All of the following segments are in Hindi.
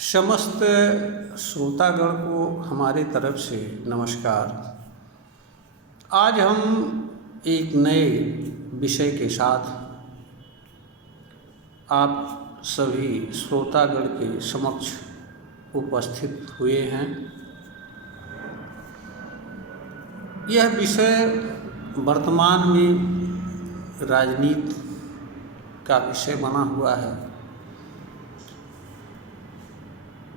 समस्त श्रोतागण को हमारे तरफ से नमस्कार। आज हम एक नए विषय के साथ आप सभी श्रोतागण के समक्ष उपस्थित हुए हैं। यह विषय वर्तमान में राजनीति का विषय बना हुआ है।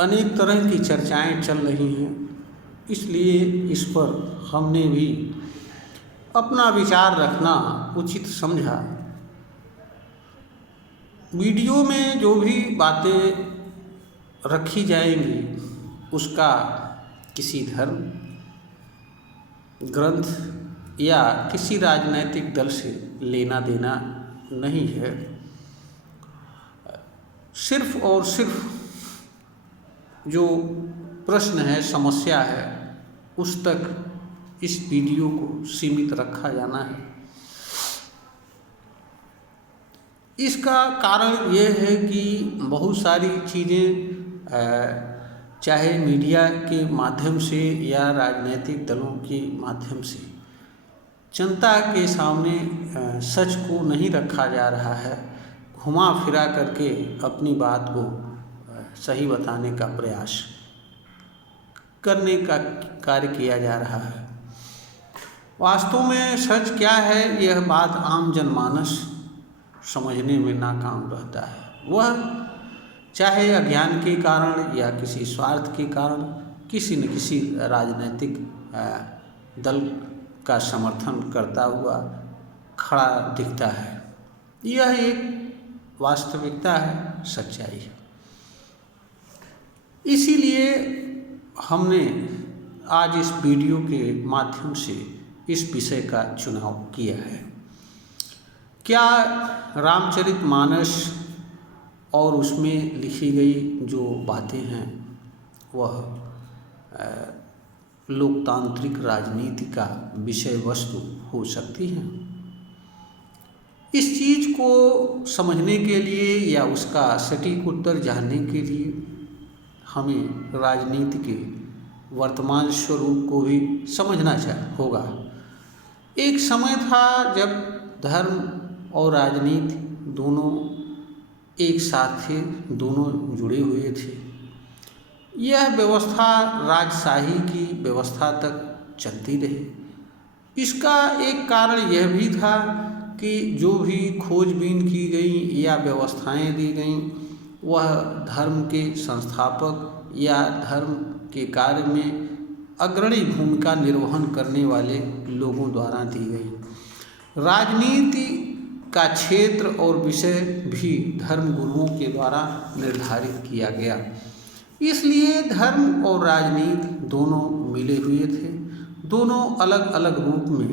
अनेक तरह की चर्चाएं चल रही हैं, इसलिए इस पर हमने भी अपना विचार रखना उचित समझा। वीडियो में जो भी बातें रखी जाएंगी उसका किसी धर्म, ग्रंथ या किसी राजनैतिक दल से लेना देना नहीं है। सिर्फ और सिर्फ जो प्रश्न है, समस्या है, उस तक इस वीडियो को सीमित रखा जाना है। इसका कारण यह है कि बहुत सारी चीज़ें चाहे मीडिया के माध्यम से या राजनीतिक दलों के माध्यम से जनता के सामने सच को नहीं रखा जा रहा है। घुमा फिरा करके अपनी बात को सही बताने का प्रयास करने का कार्य किया जा रहा है। वास्तव में सच क्या है, यह बात आम जनमानस समझने में नाकाम रहता है। वह चाहे अज्ञान के कारण या किसी स्वार्थ के कारण किसी न किसी राजनीतिक दल का समर्थन करता हुआ खड़ा दिखता है। यह एक वास्तविकता है, सच्चाई है। इसीलिए हमने आज इस वीडियो के माध्यम से इस विषय का चुनाव किया है। क्या रामचरितमानस और उसमें लिखी गई जो बातें हैं वह लोकतांत्रिक राजनीति का विषय वस्तु हो सकती हैं? इस चीज़ को समझने के लिए या उसका सटीक उत्तर जानने के लिए हमें राजनीति के वर्तमान स्वरूप को भी समझना होगा। एक समय था जब धर्म और राजनीति दोनों एक साथ थे, दोनों जुड़े हुए थे। यह व्यवस्था राजशाही की व्यवस्था तक चलती रही। इसका एक कारण यह भी था कि जो भी खोजबीन की गई या व्यवस्थाएं दी गईं वह धर्म के संस्थापक या धर्म के कार्य में अग्रणी भूमिका निर्वहन करने वाले लोगों द्वारा दी गई। राजनीति का क्षेत्र और विषय भी धर्म गुरुओं के द्वारा निर्धारित किया गया। इसलिए धर्म और राजनीति दोनों मिले हुए थे, दोनों अलग अलग रूप में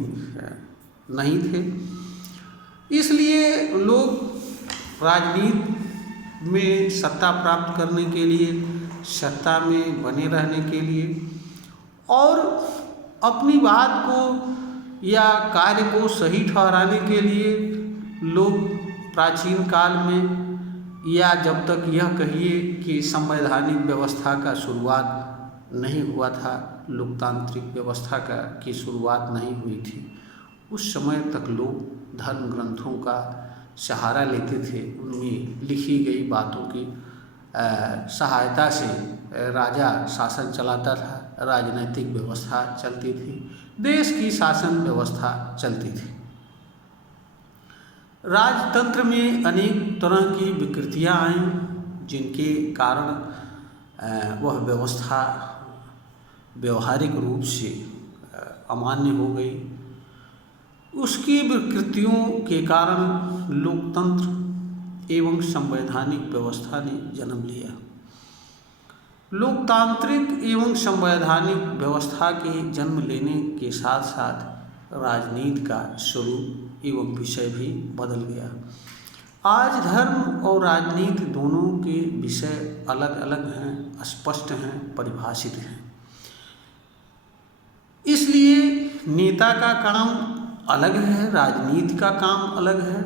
नहीं थे। इसलिए लोग राजनीति में सत्ता प्राप्त करने के लिए, सत्ता में बने रहने के लिए और अपनी बात को या कार्य को सही ठहराने के लिए लोग प्राचीन काल में या जब तक यह कहिए कि संवैधानिक व्यवस्था का शुरुआत नहीं हुआ था, लोकतांत्रिक व्यवस्था की शुरुआत नहीं हुई थी, उस समय तक लोग धर्म ग्रंथों का सहारा लेते थे। उनमें लिखी गई बातों की सहायता से राजा शासन चलाता था, राजनीतिक व्यवस्था चलती थी, देश की शासन व्यवस्था चलती थी। राजतंत्र में अनेक तरह की विकृतियां आईं जिनके कारण वह व्यवस्था व्यवहारिक रूप से अमान्य हो गई। उसकी विकृतियों के कारण लोकतंत्र एवं संवैधानिक व्यवस्था ने जन्म लिया। लोकतांत्रिक एवं संवैधानिक व्यवस्था के जन्म लेने के साथ साथ राजनीति का स्वरूप एवं विषय भी बदल गया। आज धर्म और राजनीति दोनों के विषय अलग अलग हैं, स्पष्ट हैं, परिभाषित हैं। इसलिए नेता का काम अलग है, राजनीति का काम अलग है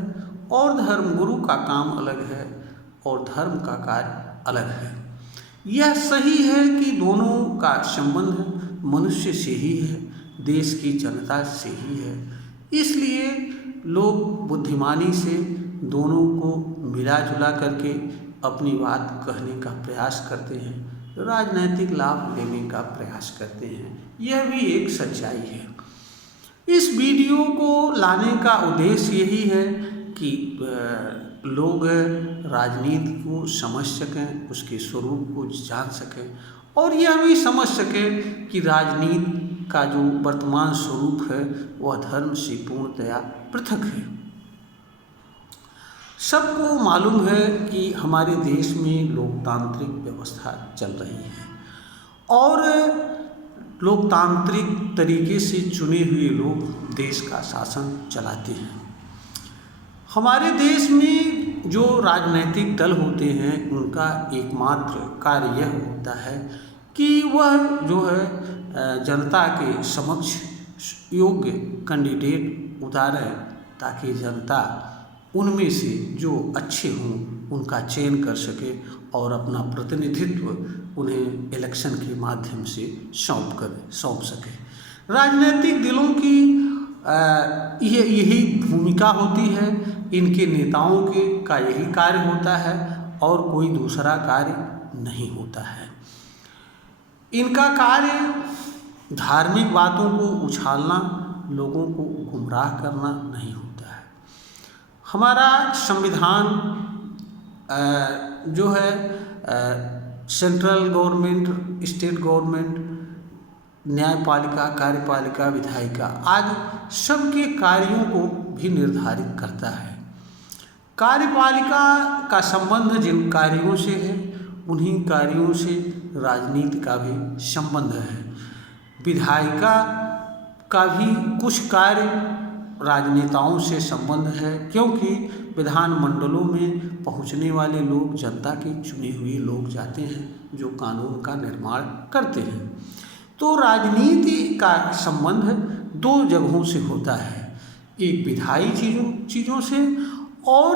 और धर्मगुरु का काम अलग है और धर्म का कार्य अलग है। यह सही है कि दोनों का संबंध मनुष्य से ही है, देश की जनता से ही है। इसलिए लोग बुद्धिमानी से दोनों को मिला जुला करके अपनी बात कहने का प्रयास करते हैं, राजनीतिक लाभ लेने का प्रयास करते हैं। यह भी एक सच्चाई है। इस वीडियो को लाने का उद्देश्य यही है कि लोग राजनीति को समझ सकें, उसके स्वरूप को जान सकें और यह भी समझ सकें कि राजनीति का जो वर्तमान स्वरूप है वह धर्म से पूर्णतया पृथक है। सबको मालूम है कि हमारे देश में लोकतांत्रिक व्यवस्था चल रही है और लोकतांत्रिक तरीके से चुने हुए लोग देश का शासन चलाते हैं। हमारे देश में जो राजनीतिक दल होते हैं उनका एकमात्र कार्य यह होता है कि वह जो है जनता के समक्ष योग्य कैंडिडेट उतारें ताकि जनता उनमें से जो अच्छे हों उनका चयन कर सके और अपना प्रतिनिधित्व उन्हें इलेक्शन के माध्यम से सौंप सके। राजनीतिक दलों की यही भूमिका होती है, इनके नेताओं का यही कार्य होता है और कोई दूसरा कार्य नहीं होता है। इनका कार्य धार्मिक बातों को उछालना, लोगों को गुमराह करना नहीं होता है। हमारा संविधान जो है सेंट्रल गवर्नमेंट, स्टेट गवर्नमेंट, न्यायपालिका, कार्यपालिका, विधायिका आदि सबके कार्यों को भी निर्धारित करता है। कार्यपालिका का संबंध जिन कार्यों से है उन्हीं कार्यों से राजनीति का भी संबंध है। विधायिका का भी कुछ कार्य राजनेताओं से संबंध है, क्योंकि विधानमंडलों में पहुंचने वाले लोग जनता के चुने हुए लोग जाते हैं जो कानून का निर्माण करते हैं। तो राजनीति का संबंध दो जगहों से होता है, एक विधायी चीज़ों से और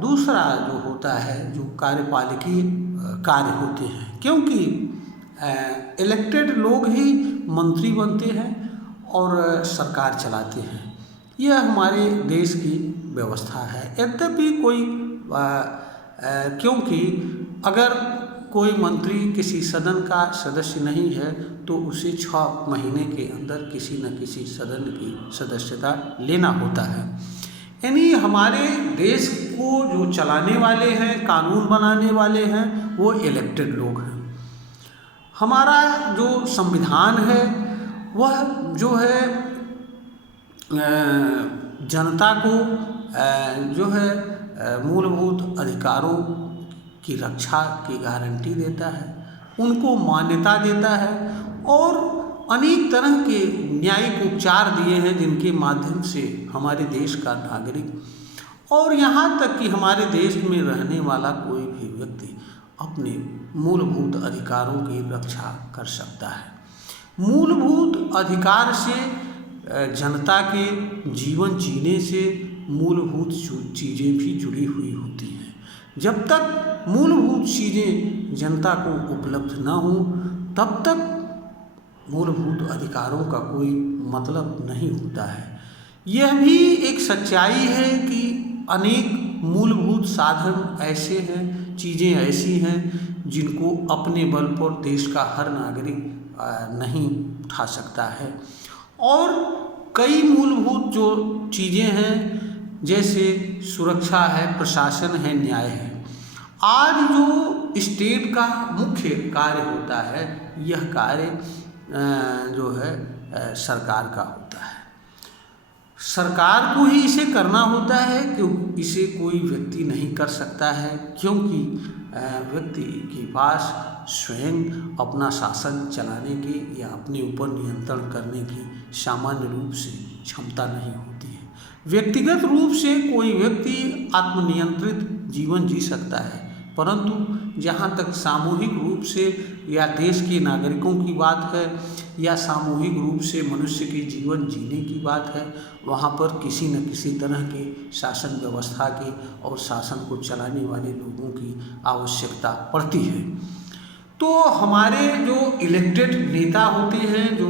दूसरा जो होता है जो कार्यपालिकीय कार्य होते हैं, क्योंकि इलेक्टेड लोग ही मंत्री बनते हैं और सरकार चलाते हैं। यह हमारे देश की व्यवस्था है। यद्यपि क्योंकि अगर कोई मंत्री किसी सदन का सदस्य नहीं है तो उसे 6 महीने के अंदर किसी न किसी सदन की सदस्यता लेना होता है। यानी हमारे देश को जो चलाने वाले हैं, कानून बनाने वाले हैं, वो इलेक्टेड लोग हैं। हमारा जो संविधान है वह जो है जनता को जो है मूलभूत अधिकारों की रक्षा की गारंटी देता है, उनको मान्यता देता है और अनेक तरह के न्यायिक उपचार दिए हैं जिनके माध्यम से हमारे देश का नागरिक और यहाँ तक कि हमारे देश में रहने वाला कोई भी व्यक्ति अपने मूलभूत अधिकारों की रक्षा कर सकता है। मूलभूत अधिकार से जनता के जीवन जीने से मूलभूत चीज़ें भी जुड़ी हुई होती हैं। जब तक मूलभूत चीज़ें जनता को उपलब्ध न हों तब तक मूलभूत अधिकारों का कोई मतलब नहीं होता है। यह भी एक सच्चाई है कि अनेक मूलभूत साधन ऐसे हैं, चीज़ें ऐसी हैं जिनको अपने बल पर देश का हर नागरिक नहीं उठा सकता है और कई मूलभूत जो चीज़ें हैं जैसे सुरक्षा है, प्रशासन है, न्याय है, आज जो स्टेट का मुख्य कार्य होता है यह कार्य जो है सरकार का होता है। सरकार को ही इसे करना होता है क्योंकि इसे कोई व्यक्ति नहीं कर सकता है, क्योंकि व्यक्ति के पास स्वयं अपना शासन चलाने की या अपने ऊपर नियंत्रण करने की सामान्य रूप से क्षमता नहीं होती है। व्यक्तिगत रूप से कोई व्यक्ति आत्मनियंत्रित जीवन जी सकता है, परंतु जहाँ तक सामूहिक रूप से या देश के नागरिकों की बात है या सामूहिक रूप से मनुष्य के जीवन जीने की बात है, वहाँ पर किसी न किसी तरह के शासन व्यवस्था की और शासन को चलाने वाले लोगों की आवश्यकता पड़ती है। तो हमारे जो इलेक्टेड नेता होते हैं, जो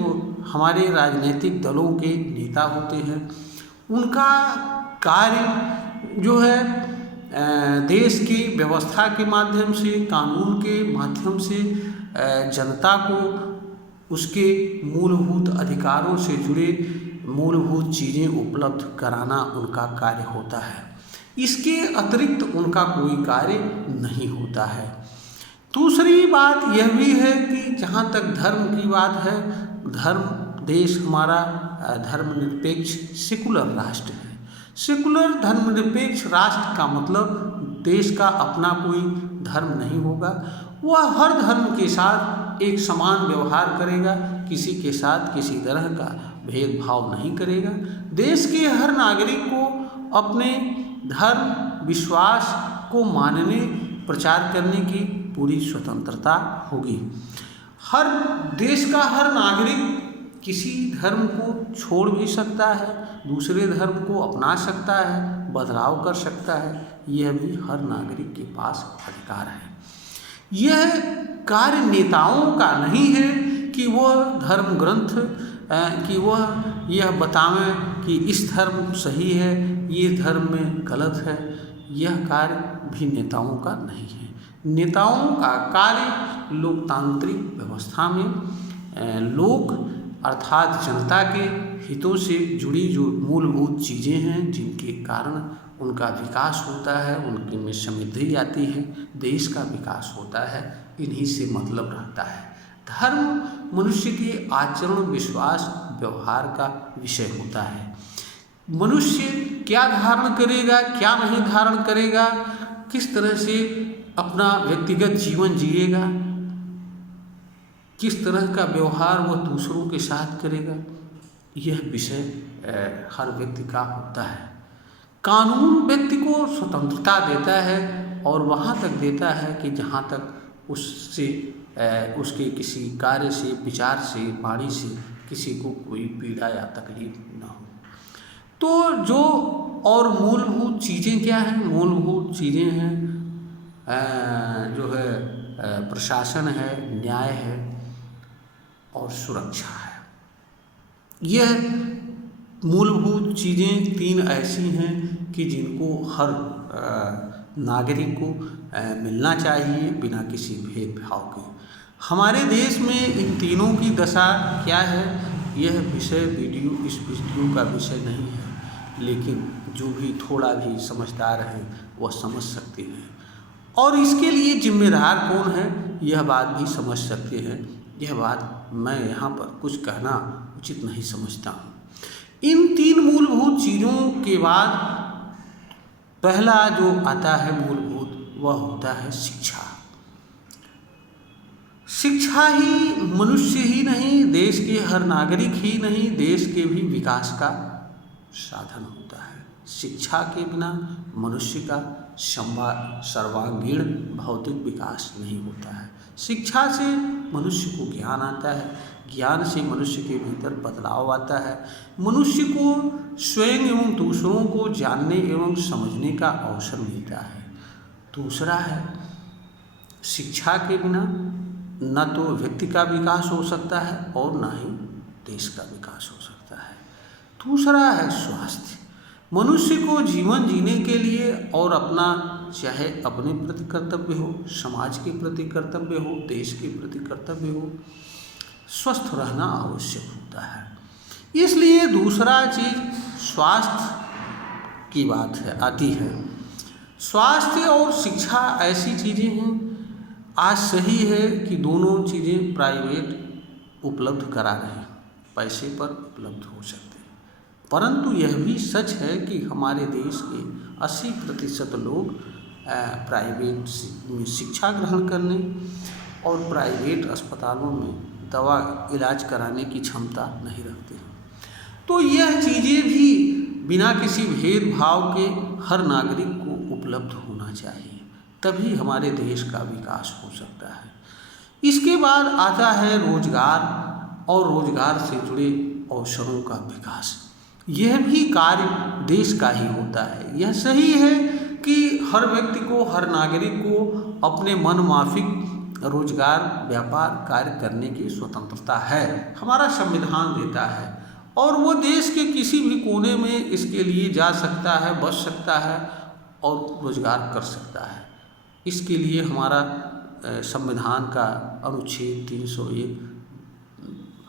हमारे राजनीतिक दलों के नेता होते हैं, उनका कार्य जो है देश की व्यवस्था के माध्यम से, कानून के माध्यम से जनता को उसके मूलभूत अधिकारों से जुड़े मूलभूत चीज़ें उपलब्ध कराना उनका कार्य होता है। इसके अतिरिक्त उनका कोई कार्य नहीं होता है। दूसरी बात यह भी है कि जहाँ तक धर्म की बात है, देश हमारा धर्मनिरपेक्ष सेकुलर राष्ट्र है। सेकुलर धर्मनिरपेक्ष राष्ट्र का मतलब देश का अपना कोई धर्म नहीं होगा, वह हर धर्म के साथ एक समान व्यवहार करेगा, किसी के साथ किसी तरह का भेदभाव नहीं करेगा। देश के हर नागरिक को अपने धर्म विश्वास को मानने प्रचार करने की पूरी स्वतंत्रता होगी। हर देश का हर नागरिक किसी धर्म को छोड़ भी सकता है, दूसरे धर्म को अपना सकता है, बदलाव कर सकता है, यह भी हर नागरिक के पास अधिकार है। यह कार्य नेताओं का नहीं है कि वह धर्म ग्रंथ कि वह यह बतावें कि इस धर्म सही है, ये धर्म में गलत है। यह कार्य भी नेताओं का नहीं है। नेताओं का कार्य लोकतांत्रिक व्यवस्था में लोक अर्थात जनता के हितों से जुड़ी जो मूलभूत चीज़ें हैं, जिनके कारण उनका विकास होता है, उनके में समृद्धि आती है, देश का विकास होता है, इन्हीं से मतलब रहता है। धर्म मनुष्य के आचरण, विश्वास, व्यवहार का विषय होता है। मनुष्य क्या धारण करेगा, क्या नहीं धारण करेगा, किस तरह से अपना व्यक्तिगत जीवन जिएगा, किस तरह का व्यवहार वह दूसरों के साथ करेगा, यह विषय हर व्यक्ति का होता है। कानून व्यक्ति को स्वतंत्रता देता है और वहाँ तक देता है कि जहाँ तक उससे उसके किसी कार्य से, विचार से, वाणी से किसी को कोई पीड़ा या तकलीफ न हो। तो जो और मूलभूत चीज़ें क्या हैं? मूलभूत चीज़ें हैं जो है प्रशासन है, न्याय है और सुरक्षा है। यह मूलभूत चीज़ें तीन ऐसी हैं कि जिनको हर नागरिक को मिलना चाहिए बिना किसी भेदभाव के। हमारे देश में इन तीनों की दशा क्या है, यह विषय इस वीडियो का विषय नहीं है, लेकिन जो भी थोड़ा भी समझदार है वह समझ सकते हैं और इसके लिए जिम्मेदार कौन है यह बात भी समझ सकते हैं। यह बात मैं यहाँ पर कुछ कहना उचित नहीं समझता हूँ। इन तीन मूलभूत चीज़ों के बाद पहला जो आता है मूलभूत, वह होता है शिक्षा। शिक्षा ही मनुष्य ही नहीं, देश के हर नागरिक ही नहीं, देश के भी विकास का साधन होता है। शिक्षा के बिना मनुष्य का सर्वांगीण भौतिक विकास नहीं होता है। शिक्षा से मनुष्य को ज्ञान आता है, ज्ञान से मनुष्य के भीतर बदलाव आता है, मनुष्य को स्वयं एवं दूसरों को जानने एवं समझने का अवसर मिलता है। दूसरा है, शिक्षा के बिना न तो व्यक्ति का विकास हो सकता है और न ही देश का विकास हो सकता है। दूसरा है स्वास्थ्य। मनुष्य को जीवन जीने के लिए और अपना चाहे अपने प्रति कर्तव्य हो, समाज के प्रति कर्तव्य हो, देश के प्रति कर्तव्य हो, स्वस्थ रहना आवश्यक होता है। इसलिए दूसरा चीज़ स्वास्थ्य की बात है आती है। स्वास्थ्य और शिक्षा ऐसी चीज़ें हैं, आज सही है कि दोनों चीज़ें प्राइवेट उपलब्ध करा रहे हैं, पैसे पर उपलब्ध हो सकते हैं, परंतु यह भी सच है कि हमारे देश के 80% लोग प्राइवेट में शिक्षा ग्रहण करने और प्राइवेट अस्पतालों में दवा इलाज कराने की क्षमता नहीं रखते हैं। तो यह चीज़ें भी बिना किसी भेदभाव के हर नागरिक को उपलब्ध होना चाहिए, तभी हमारे देश का विकास हो सकता है। इसके बाद आता है रोजगार और रोजगार से जुड़े अवसरों का विकास। यह भी कार्य देश का ही होता है। यह सही है कि हर व्यक्ति को, हर नागरिक को अपने मन माफिक रोजगार, व्यापार, कार्य करने की स्वतंत्रता है, हमारा संविधान देता है। और वो देश के किसी भी कोने में इसके लिए जा सकता है, बस सकता है और रोजगार कर सकता है। इसके लिए हमारा संविधान का अनुच्छेद 301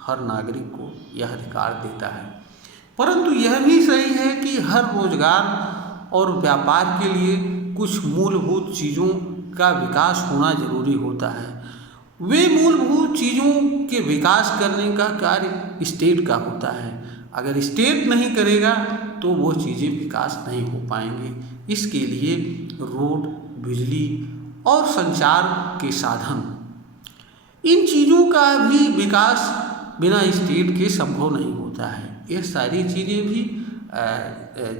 हर नागरिक को यह अधिकार देता है। परंतु यह भी सही है कि हर रोजगार और व्यापार के लिए कुछ मूलभूत चीज़ों का विकास होना जरूरी होता है। वे मूलभूत चीज़ों के विकास करने का कार्य स्टेट का होता है। अगर स्टेट नहीं करेगा तो वो चीज़ें विकास नहीं हो पाएंगे। इसके लिए रोड, बिजली और संचार के साधन, इन चीज़ों का भी विकास बिना स्टेट के संभव नहीं होता है। यह सारी चीज़ें भी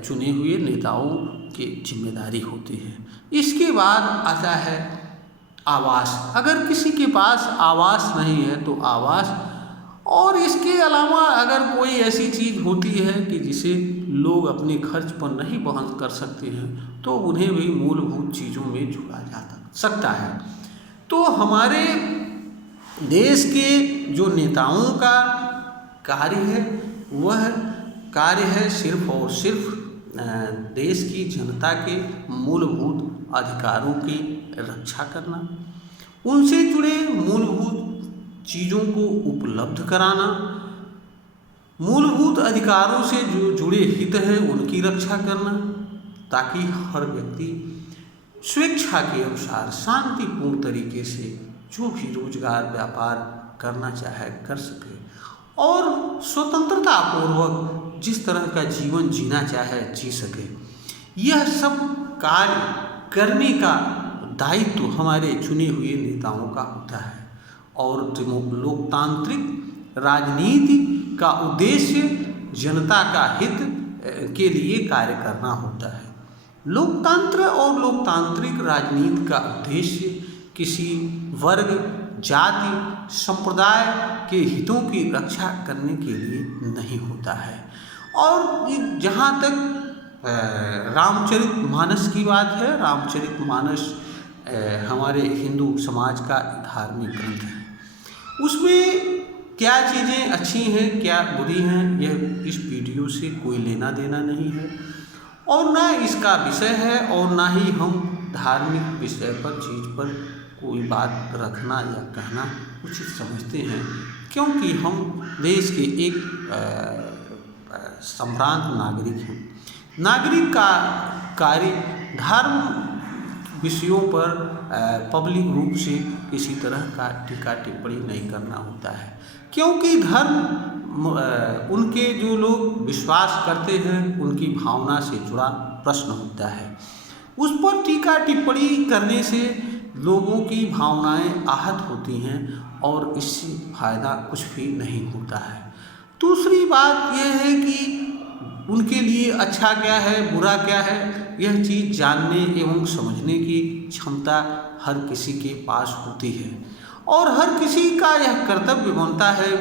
चुने हुए नेताओं की जिम्मेदारी होती है। इसके बाद आता है आवास। अगर किसी के पास आवास नहीं है तो आवास, और इसके अलावा अगर कोई ऐसी चीज़ होती है कि जिसे लोग अपने खर्च पर नहीं वहन कर सकते हैं तो उन्हें भी मूलभूत चीज़ों में जोड़ा जा सकता है। तो हमारे देश के जो नेताओं का कार्य है वह कार्य है सिर्फ और सिर्फ देश की जनता के मूलभूत अधिकारों की रक्षा करना, उनसे जुड़े मूलभूत चीज़ों को उपलब्ध कराना, मूलभूत अधिकारों से जो जुड़े हित हैं उनकी रक्षा करना, ताकि हर व्यक्ति स्वेच्छा के अनुसार शांतिपूर्ण तरीके से जो भी रोजगार, व्यापार करना चाहे कर सके और स्वतंत्रता पूर्वक जिस तरह का जीवन जीना चाहे जी सके। यह सब कार्य करने का दायित्व हमारे चुने हुए नेताओं का होता है। और लोकतांत्रिक राजनीति का उद्देश्य जनता का हित के लिए कार्य करना होता है। लोकतंत्र और लोकतांत्रिक राजनीति का उद्देश्य किसी वर्ग, जाति, संप्रदाय के हितों की रक्षा करने के लिए नहीं होता है। और जहाँ तक रामचरितमानस की बात है, रामचरितमानस हमारे हिंदू समाज का धार्मिक ग्रंथ है। उसमें क्या चीज़ें अच्छी हैं, क्या बुरी हैं, यह इस वीडियो से कोई लेना देना नहीं है और ना इसका विषय है और ना ही हम धार्मिक विषय पर चीज़ पर कोई बात रखना या कहना उचित समझते हैं, क्योंकि हम देश के एक संभ्रांत नागरिक हैं। नागरिक का कार्य धर्म विषयों पर पब्लिक रूप से किसी तरह का टीका टिप्पणी नहीं करना होता है, क्योंकि धर्म उनके जो लोग विश्वास करते हैं उनकी भावना से जुड़ा प्रश्न होता है। उस पर टीका टिप्पणी करने से लोगों की भावनाएं आहत होती हैं और इससे फायदा कुछ भी नहीं होता है। दूसरी बात यह है कि उनके लिए अच्छा क्या है, बुरा क्या है, यह चीज़ जानने एवं समझने की क्षमता हर किसी के पास होती है और हर किसी का यह कर्तव्य बनता है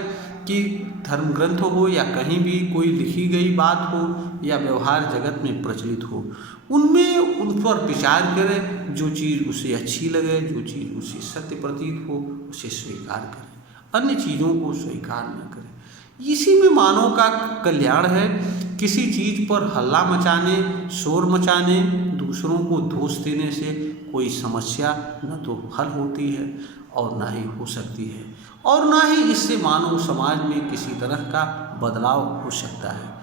कि धर्म ग्रंथ हो या कहीं भी कोई लिखी गई बात हो या व्यवहार जगत में प्रचलित हो, उनमें उन पर विचार करें, जो चीज़ उसे अच्छी लगे, जो चीज़ उसे सत्य प्रतीत हो उसे स्वीकार करें, अन्य चीज़ों को स्वीकार न करें। इसी में मानव का कल्याण है। किसी चीज़ पर हल्ला मचाने, शोर मचाने, दूसरों को दोष देने से कोई समस्या न तो हल होती है और ना ही हो सकती है और ना ही इससे मानव समाज में किसी तरह का बदलाव हो सकता है।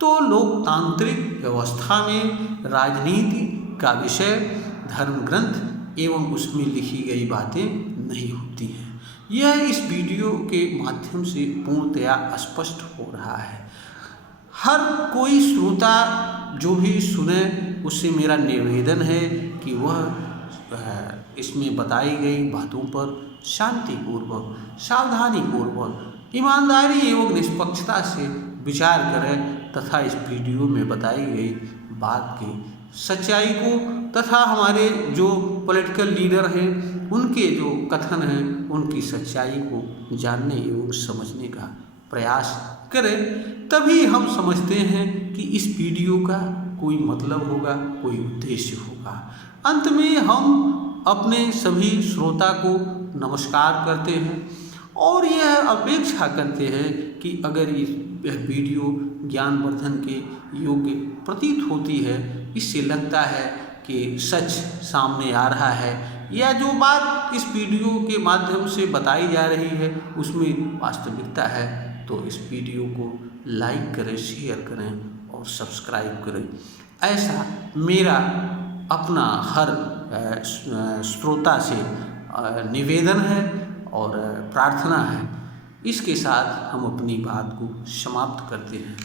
तो लोकतांत्रिक व्यवस्था में राजनीति का विषय धर्म ग्रंथ एवं उसमें लिखी गई बातें नहीं होती हैं। यह इस वीडियो के माध्यम से पूर्णतया स्पष्ट हो रहा है। हर कोई श्रोता जो भी सुने उससे मेरा निवेदन है कि वह इसमें बताई गई बातों पर शांतिपूर्वक, सावधानीपूर्वक, ईमानदारी एवं निष्पक्षता से विचार करें तथा इस वीडियो में बताई गई बात की सच्चाई को तथा हमारे जो पॉलिटिकल लीडर हैं उनके जो कथन हैं उनकी सच्चाई को जानने एवं समझने का प्रयास करें। तभी हम समझते हैं कि इस वीडियो का कोई मतलब होगा, कोई उद्देश्य होगा। अंत में हम अपने सभी श्रोता को नमस्कार करते हैं और यह अपेक्षा करते हैं कि अगर यह वीडियो ज्ञानवर्धन के योग्य प्रतीत होती है, इससे लगता है कि सच सामने आ रहा है या जो बात इस वीडियो के माध्यम से बताई जा रही है उसमें वास्तविकता है, तो इस वीडियो को लाइक करें, शेयर करें और सब्सक्राइब करें। ऐसा मेरा अपना हर श्रोता से निवेदन है और प्रार्थना है। इसके साथ हम अपनी बात को समाप्त करते हैं।